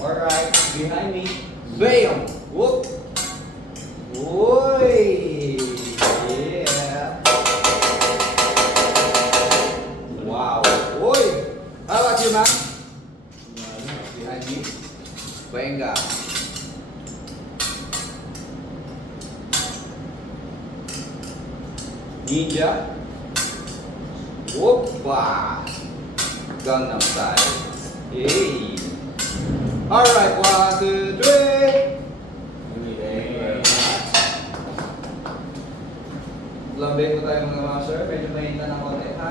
Alright, behind me. Bam! Whoop! Uy! Yeah! Wow! Uy! How about you, ma'am? Behind me. Venga. Ninja. Whoopa! Gangnam Style. Hey! Alright, 1, 2, 3. Lambing ko tayo mga master. Medyo mahina na konti, ha?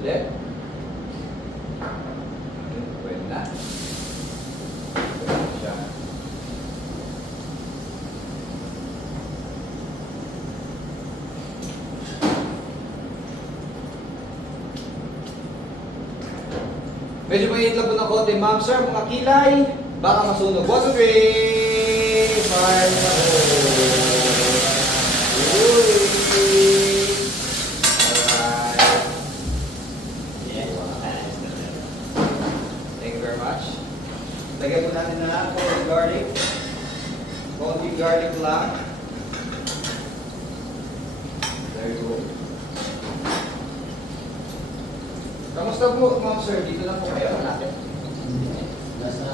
Ulit. Pwede na. Siya. Medyo mainit lang po ng konti, ma'am, sir. Mga kilay, baka masunog. 1, 2, 3. Fire na po. Uy. Alright. Thank you very much. Lagyan po natin na konti garlic. Konti garlic lang. There you go. Kamusta po, ma'am sir? Dito lang po kayo natin. Nasa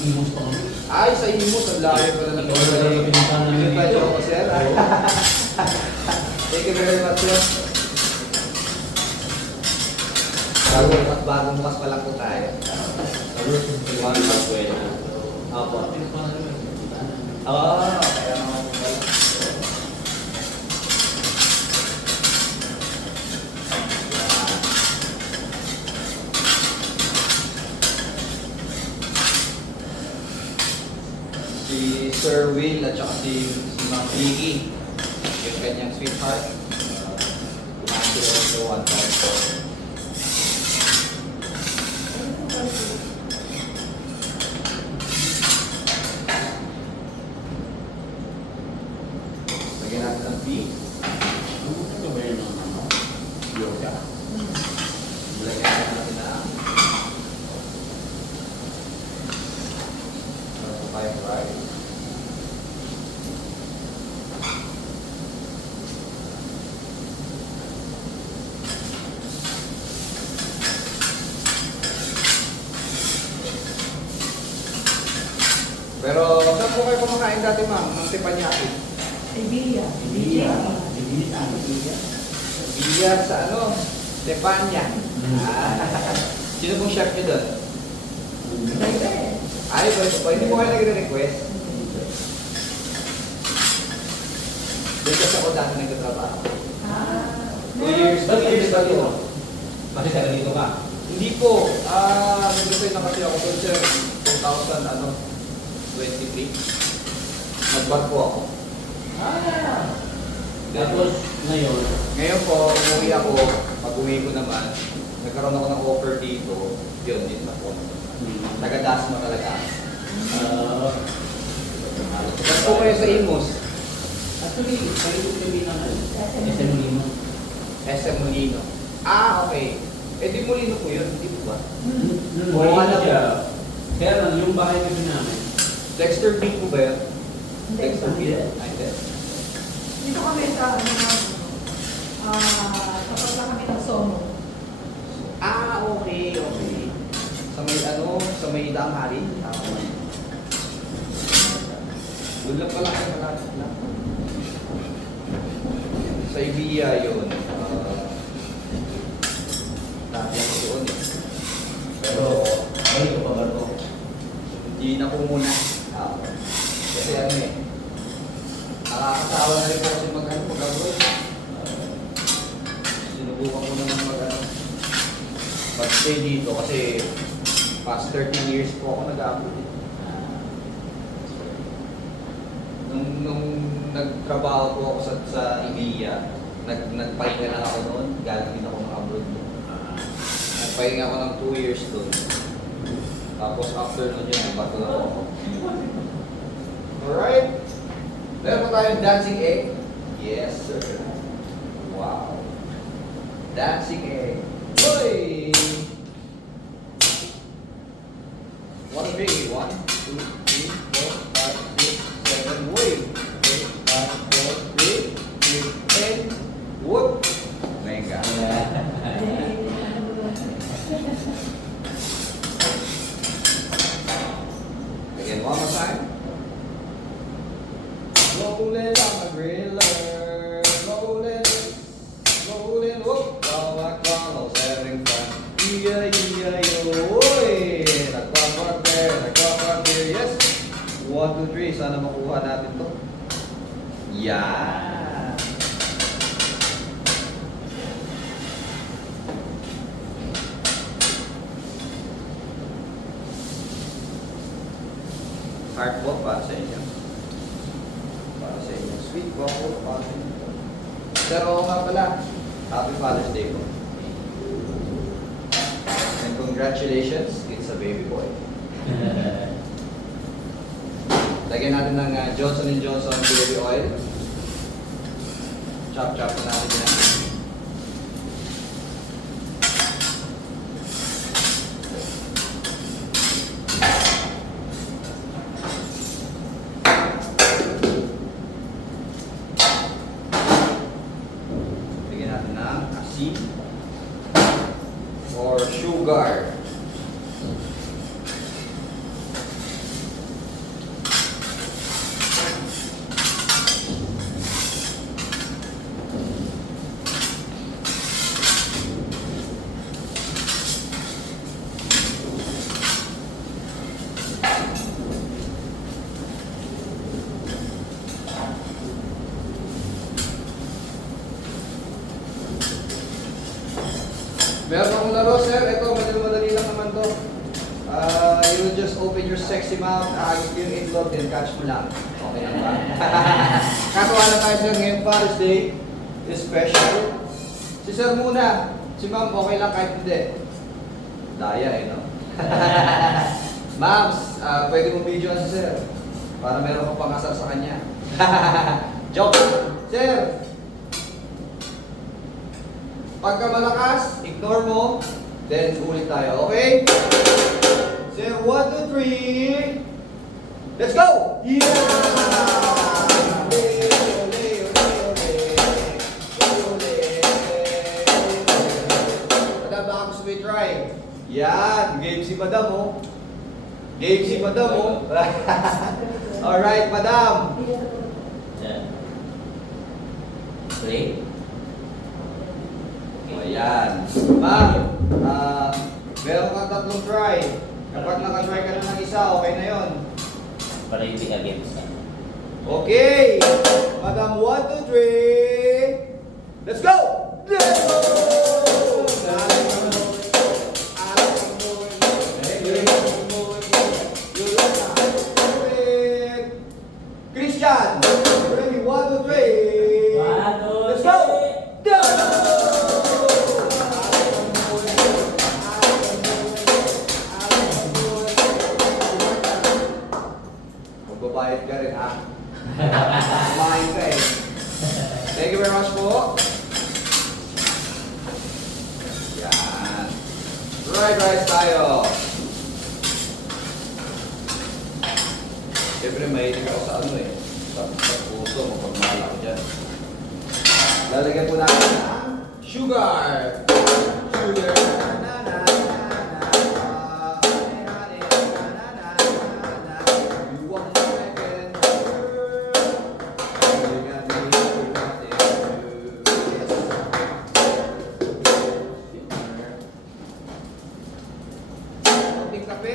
Imus pa kami. Ay, sa Imus, ang layo pala ng Pinuntahan namin Pinuntahan dito. niyo ako, sir. Thank you very much, sir. Bagong bukas pa lang po tayo. One month way na. Opo. Kaya naman po pala. Si Sir Will at saka si Ma'am Iggy, yung kanyang sweetheart. Kumain sila sa one time. Lagyan natin ang beef. Ano ba yun ang ano? Yoga. Lagyan natin na five rice. Pero saan po kayo kumakain dati, ma'am? Ng Teppanyaki? Ibiya. Ibiya. Ibiya. Biya sa ano? Teppanya. Sino pong chef niyo doon? Ay, hindi mo kayo nag-request? Doon kasi ako dati nagtatrabaho. 2 years ago. Kasi taga dito ka. Hindi po. Nag-resign na kasi ako doon, sir. 2023. Nag-bag po ako. Tapos ngayon, Ngayon po, umuwi ako. Pag-uwi ko naman, nagkaroon ako ng offer dito. Yun, din na po. Taga-Dasma talaga. Saan po kayo sa Imus? actually, palibot kami ng SM Lima. SM Molino. Okay. Eh di Molino po yun, hindi po ba? Oo, ano siya. Kaya lang, yung bahay kasi namin, Dexter Beat po ba yun? Hindi. Dexter Beat? Ay, hindi. Dito kami sa, tapos na kami ng Somo. Okay. Sa may sa may Damari. Doon lang pala kayo malapit lang. Sa Ibiya yun. Dati ako doon eh. Pero, balik ko pa ba ito? hindi na po muna. Kasi ano eh. Nakakasawa na rin po kasi mag-abroad. Sinubukan ko naman pag-stay dito kasi past 13 years po ako nag-abroad eh. Nung nagtrabaho po ako sa Ibiya, nagpahinga lang ako noon, galing din ako ng abroad doon. Nagpahinga ako ng 2 years doon. Tapos after nun yun, nagbato lang ako. Meron pa tayong dancing egg. Yes, sir. Wow. Dancing egg. Hoy! 1, 2, 3, 4, 5, 6, 7, wait. 8, 5, 4, 3, 10. Whoop! Oh my God. Again, one more time. Rolling on my griller, rolling, whoop, all my Carlos having fun. Yeah, oy! Nagpapag there, yes! 1, 2, 3, sana makuha natin to. Yeah! Heart po para sa inyo. Para sa inyo. Sweet po ako para sa inyo. Pero oo nga pala, Happy Father's Day po. And congratulations, it's a baby boy. Lagyan natin ng Johnson & Johnson baby oil. Chop na natin yan. Lagyan natin ng asin or sugar. Meron akong laro, sir. Ito, madali lang naman to. You will just open your sexy mouth, ahagis yung itlog, then catch mo lang. Okay lang ba? Katuwa na tayo, sir. Ngayon, Father's Day is special. Si sir muna. Si ma'am, okay lang kahit hindi. Daya no? Ma'ams, pwede mong video si sir. Para meron kang pangasar sa kanya. Joke! Sir! Pagka malakas, ignore mo, then ulit tayo, okay? Sir, 1, 2, 3. Let's go! Yeah! Ole, ole, ole, ole. Madam, baka gusto mo i-try. Yan, game si Madam, oh. Game si Madam, oh. Alright, Madam. Yan. Play. O yan. Ma'am, meron kang tatlong try. Kapag nakatry ka na ng isa, okay na yon. Para yung against ka. Okay! Madam, 1, 2, 3. Let's go! Let's go! Christian! Ready? 1, 2, 3. Let's go! Magbabayad ka rin, ha? Kumain ka eh. Thank you very much po. Yan. Fried rice tayo. Siyempre, mahilig ako sa ano eh. Sa puso, mapagmahal ako dyan. Lalagyan po natin ng sugar. Sugar. Na, na, na, na, na. Honey, honey, na, na, na, na, na. You want my second sugar? You got me, you got it, yes. Konting kape.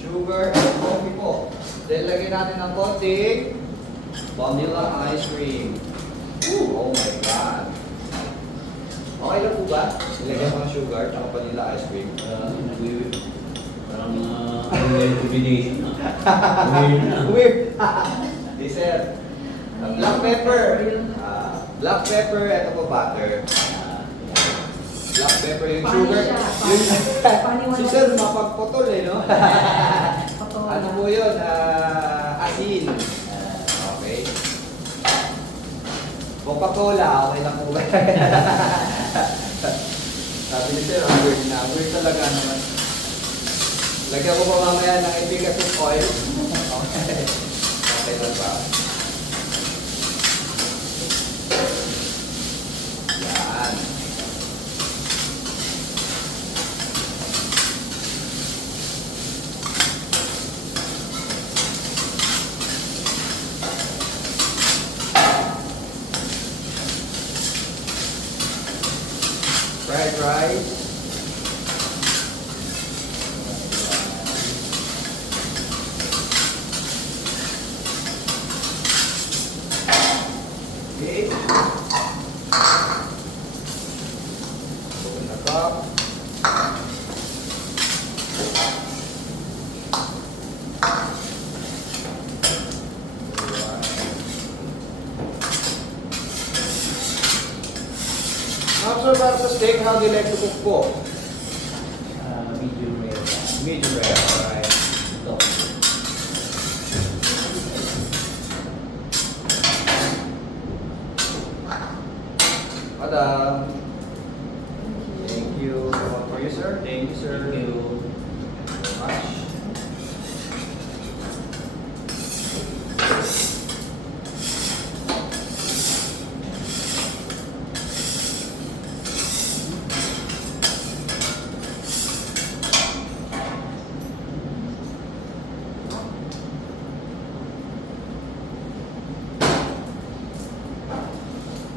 Sugar and coffee po. Then lagyan natin ng konting vanilla ice cream. Ooh, oh my God. Okay lang po ba? Ilagyan ko ng sugar at vanilla ice cream. Parang combination na. Weird na. Weird. Dessert. Black pepper. Black pepper, ito po butter. Black pepper, yung Funny sugar. siya, Yung, funny. si sir, mapagputol eh, no? Ano po yun, asin. Okay. Coca-Cola, okay lang po ba? Sabi ni Sir, ang weird na. Weird talaga naman. Lagyan ko pa mamaya ng efficacy oil. Okay. Okay lang ba? Yan. Fried rice. Okay. Open the cup. After para sa steak, how do you like to cook po? Medium rare. Medium rare, alright. Ito. Madam. Thank you. One for you, sir. Thank you, sir. Thank you. Very much.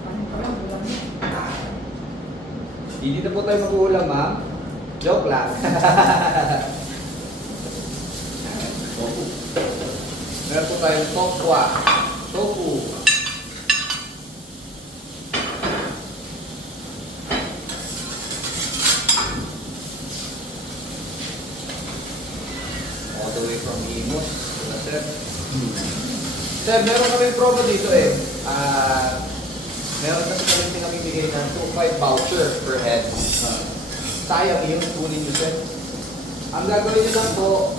Ano pa lang, wala na. Hindi na po tayo mag-uulam, ma'am. Joke lang. Tofu. Meron po tayong tokwa. Tofu. All the way from Imus. Sir. Sir, meron kami promo dito eh. Meron kasi kami pinamimigay ng 2.5 voucher per head. Sayang yun, kunin nyo sir. Ang gagawin nyo lang po,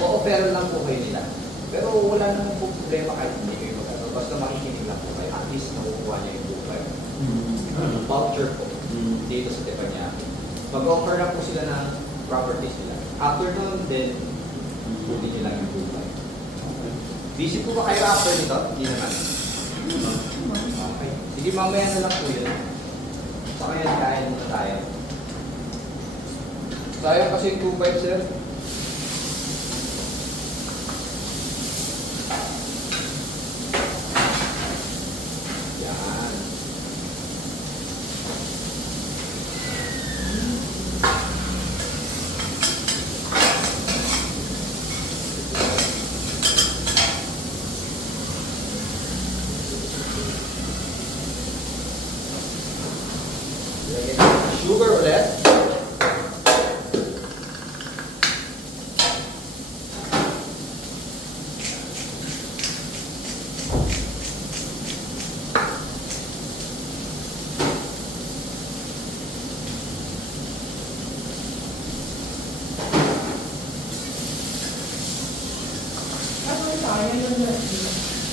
o-offer lang po kayo nila. Pero wala naman po problema kahit hindi kayo magkano. Basta makikinig lang po kayo. At least makukuha niya yung 2.5. Voucher po dito sa Teppanyaki. Mag-offer lang po sila ng properties nila. After nun, then, kunin nyo lang yung 2.5. Busy po ba kayo after nito? Hindi naman. Okay. Sige, mamaya na lang po yun. Saka yan, kain muna tayo. Sayang kasi yung 2.5, sir. Yan. Sugar ulit. Ano tayo yung USB?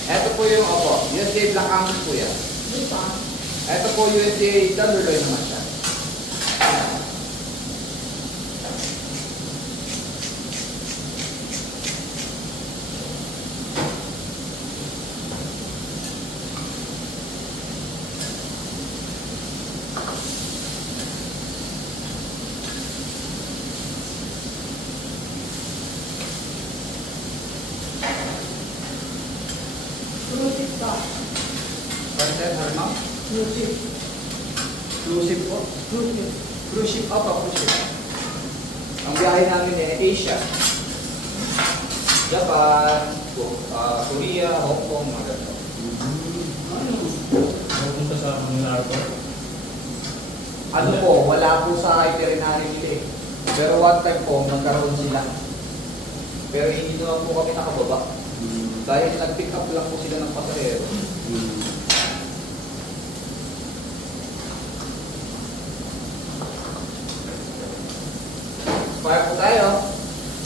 Ito po yung, USDA Black Angus po yan. Di ba? Ito po USDA Tenderloin naman siya. Fruited pa. Content, Harma? Fruited. Exclusive po. Fruited. Cruise ship, cruise ship. Ang biyahe namin eh, Asia. Japan, Korea, Hong Kong, mga ganito. Pupunta sa mga airport. Ano po, wala po sa itinerary nila eh. Pero one time po, nagkaroon sila. Pero hindi naman po kami nakababa. Dahil nag-pick up lang po sila ng pasahero. Fire po tayo.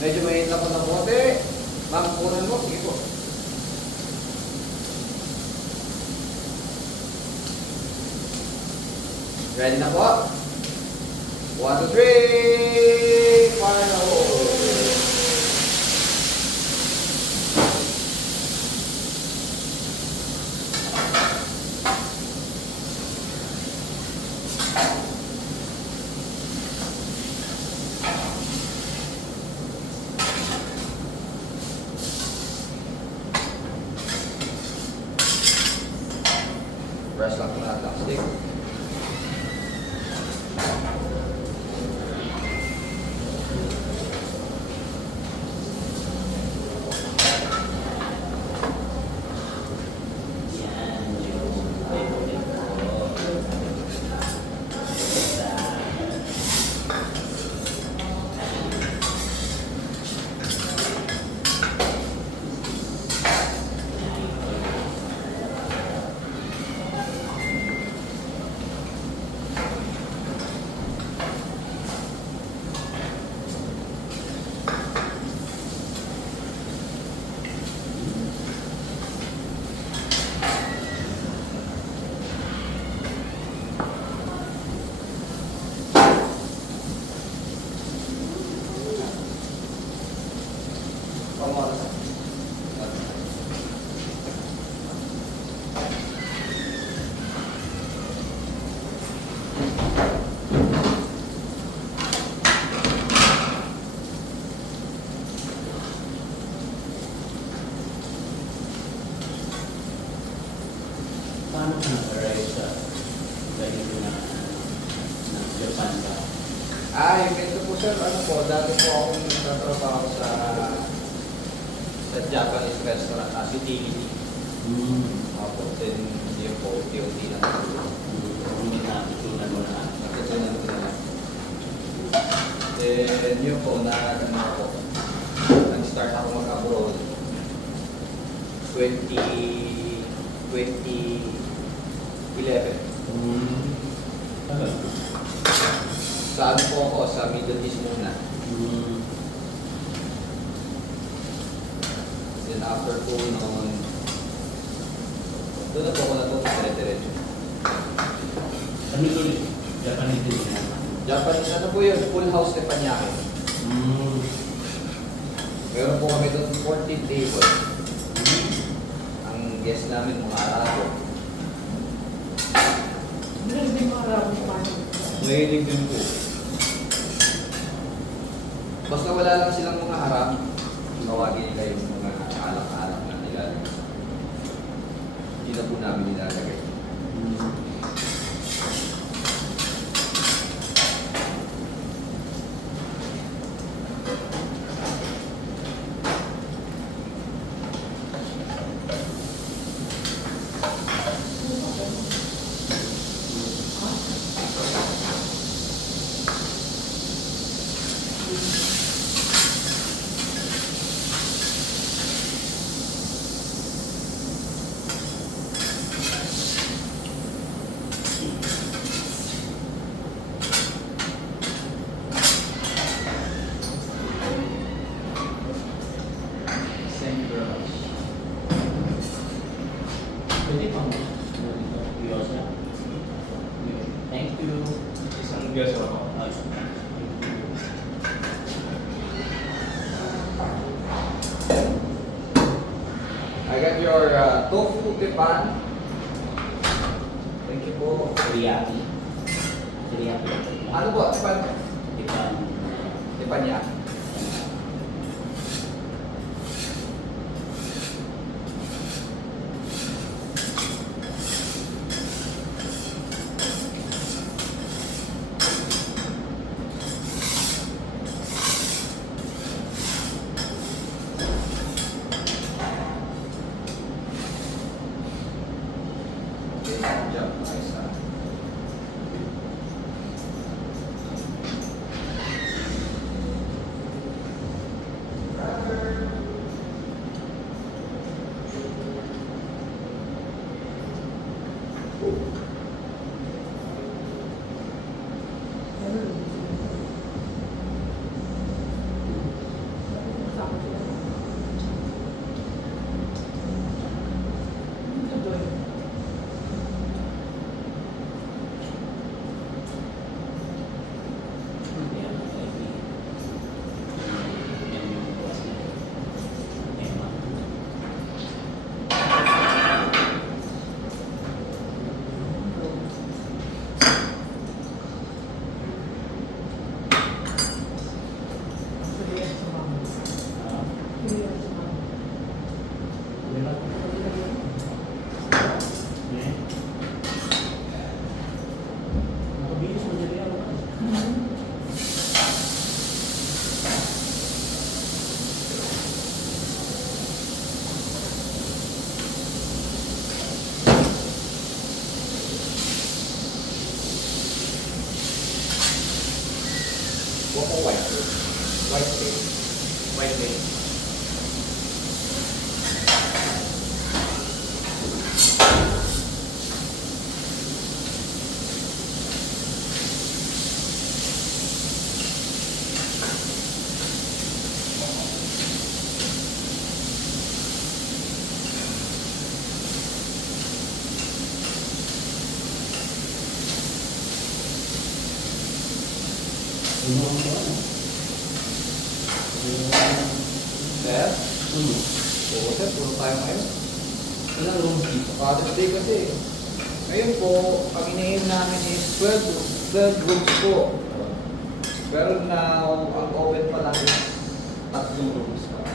Medyo mainit na po ng bote. Ma'am, kunan mo. Sige po. Ready na po? 1, 2, 3! Fire na po! Press lang po natin ang stick. Paano ka nag-arrive sa ganito na Japan ba? Yung ganito po sir, ano po, dati po akong nagtatrabaho sa Japanese restaurant as utility. Ako, then yun po, unti-unti lang po. Hindi na natutunan mo na. Nakatunan ko na lang. Then yun po, ano ako, nag-start ako mag-abroad 2011. Sa ano po ako, sa Middle East muna. Then after po noon, doon na po ako natuto dire-diretso. Sa Middle East, Japanese din yan. Japanese, ano po yun? Full house teppanyaki. Meron po kami doon 14 table. Ang guest namin mga Arabo. Hindi mo alam kung paano. Mahilig din po. Basta wala lang silang mga harap, tawagin nila yung mga alak-alak na nilalagay. Hindi na po namin nilalagay. Pwede pang Diyosa. Thank you. Isang beso ako. I got your tofu tepan. Thank you po. Teriyaki. Teriyaki. Ano po? Tepan? Tepan. Teppanyaki. Job, nice. Huwag mo white. White base. White base. Sir? Oo sir, puro tayo ngayon. Ilang rooms dito? Father's Day kasi. Ngayon po, ang iniim namin is 12 rooms po. Pero now, ang open pa lang is 3 rooms pa.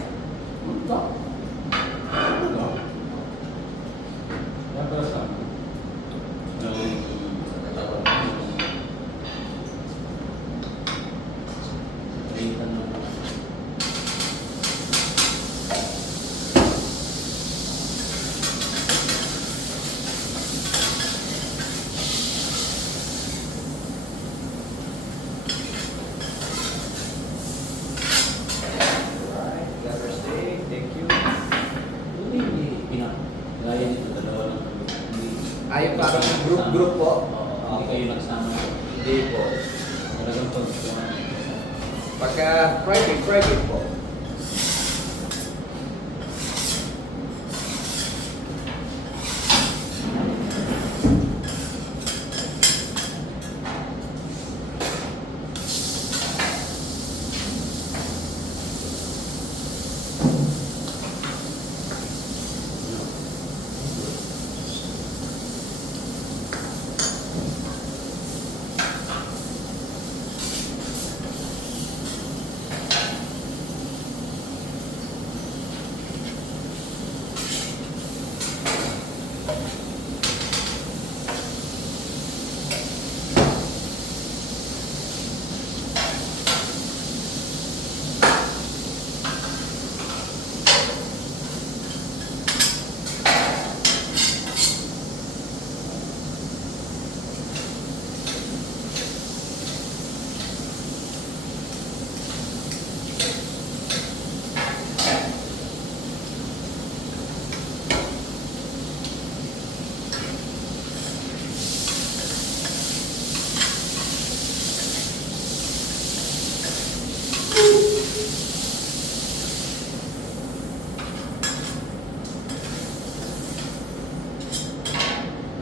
Alright, Father's Day, thank you. Ay, parang group po? Hindi kayo nagsama. Hindi po. Talagang pagkuhan. Pagka private po.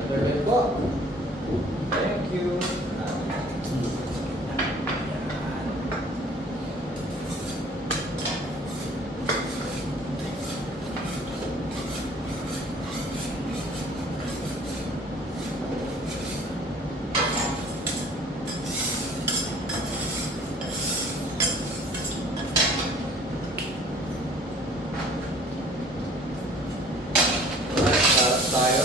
Other po. Thank you. Alright, tayo.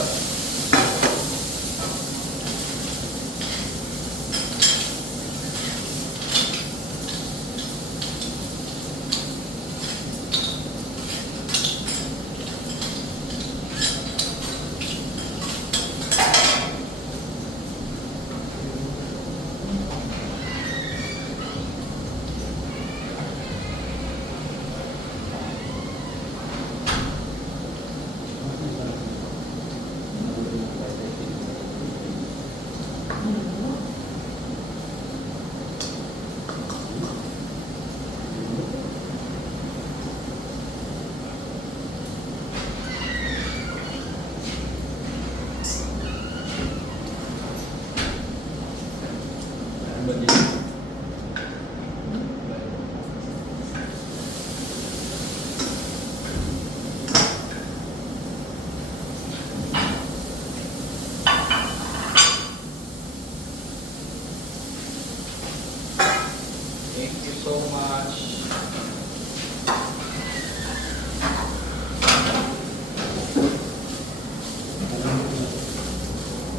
Thank you so much.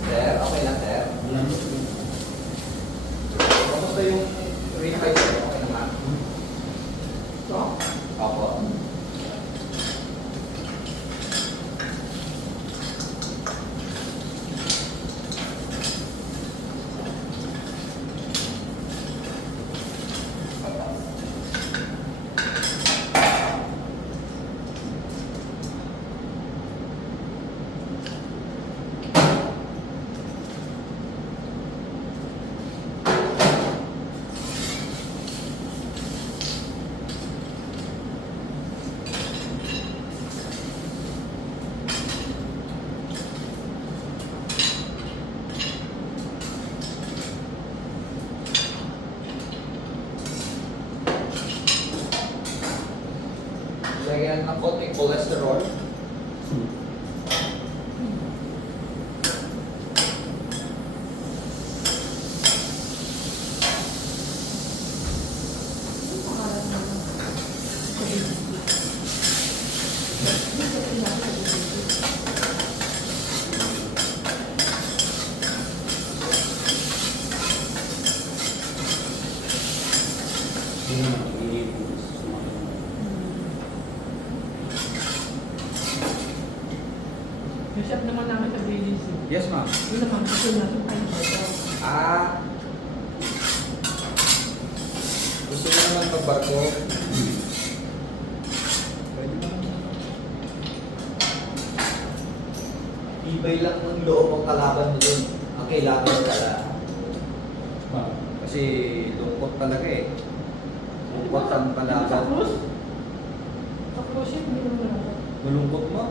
Sir, okay lang, sir. Kamusta yung ribeye, sir? Okay naman? Ito? Opo. Lagyan ng konting cholesterol. Hindi naman, hindi po sumakin. Yung chef naman namin sa BGC. Yes, ma'am. Yun naman kasi nasa kayo dito. Ah. Gusto mo naman magbarko? Pwede naman. Ibay lang ng loob ang kalaban mo dun. Ang kailangan pala. Kasi lungkot talaga eh. Lungkot ang Sa kalaban. cruise? Sa cruise ship, hindi naman ako. Malungkot mo?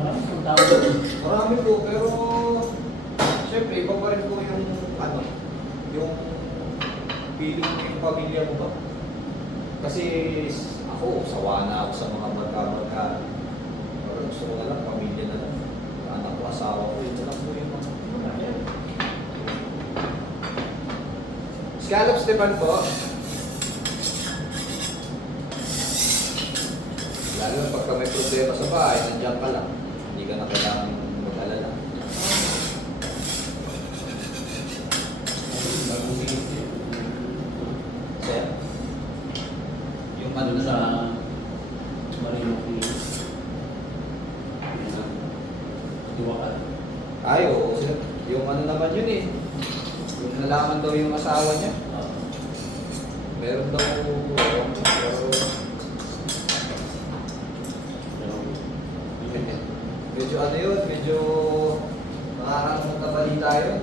Marami pong tao doon. Marami po, pero siyempre, iba pa rin po yung ano, yung feeling mo yung pamilya mo ba? Kasi ako, sawa na ako sa mga barka-barka. Pero gusto ko na lang, pamilya na lang. Anak ko, asawa ko, ito lang po yung mga. Wala yan. Scallops naman po. Lalo na pagka may problema sa bahay, nandiyan ka lang. Hindi ka na kailangan mag-alala. Bagong bilis eh. Sir? Yung ano Doon na sa sa... Marino Queens. Diwakan. Ay, oo. Sir. Yung ano naman yun eh. Yung nalaman daw yung asawa niya. Meron daw pero medyo ano yun, medyo nakakaramot na balita yun.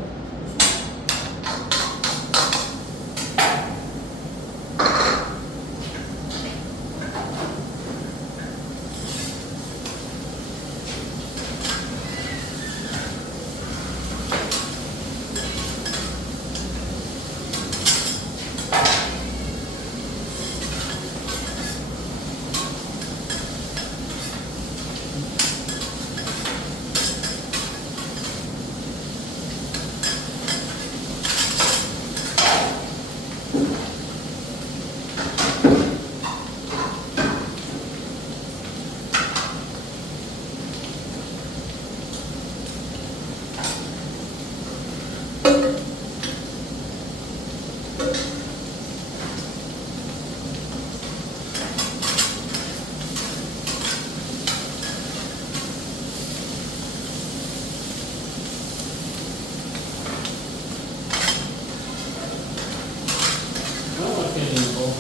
Ano ang feeling ko?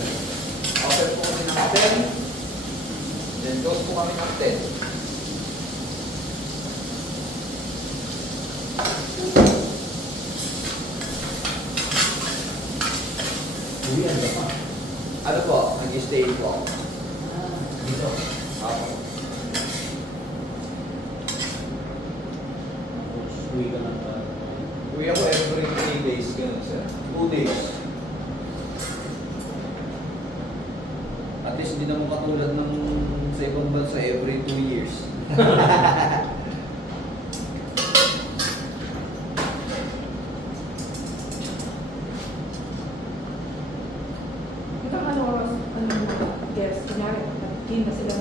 After po kami ng 10, then close po kami ng 10. Uwi, ano pa? Ano po, nag-stay po. Dito. Ako. Tapos uwi ka lang pa. Uwi ako every 3 days, ganun sir. 2 days. At least hindi naman katulad ng sa ibang bansa every 2 years. Ito ano oras, ano mga guest, kunyari, nag-team na sila